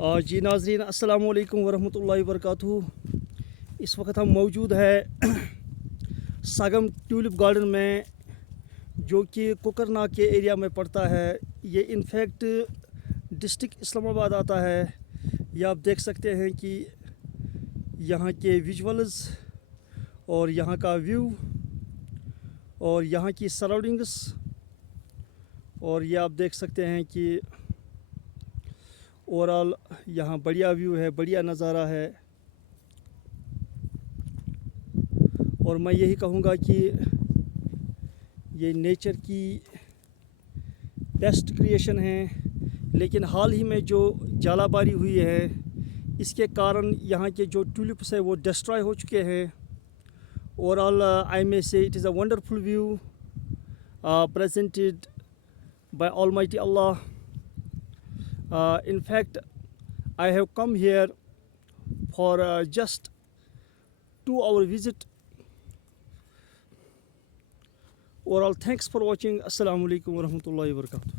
जी नाज़रीन, अस्सलाम वालेकुम वरहमतुल्लाहि वबरकातुहू। इस वक्त हम मौजूद है सागम ट्यूलिप गार्डन में, जो कि कोकरनाग के एरिया में पड़ता है। ये इनफैक्ट डिस्ट्रिक्ट इस्लामाबाद आता है। ये आप देख सकते हैं कि यहाँ के विजुअल्स और यहाँ का व्यू और यहाँ की सराउंडिंग्स, और ये आप देख सकते हैं कि ओवरऑल यहाँ बढ़िया व्यू है, बढ़िया नज़ारा है। और मैं यही कहूँगा कि ये नेचर की बेस्ट क्रिएशन है, लेकिन हाल ही में जो जालाबारी हुई है इसके कारण यहाँ के जो ट्यूलिप्स है वो डिस्ट्रॉय हो चुके हैं। ओवरऑल आई मे से it is a wonderful view presented by Almighty Allah. In fact, I have come here for just 2 hour visit. Overall, thanks for watching. Assalamu alaikum warahmatullahi wabarakatuh.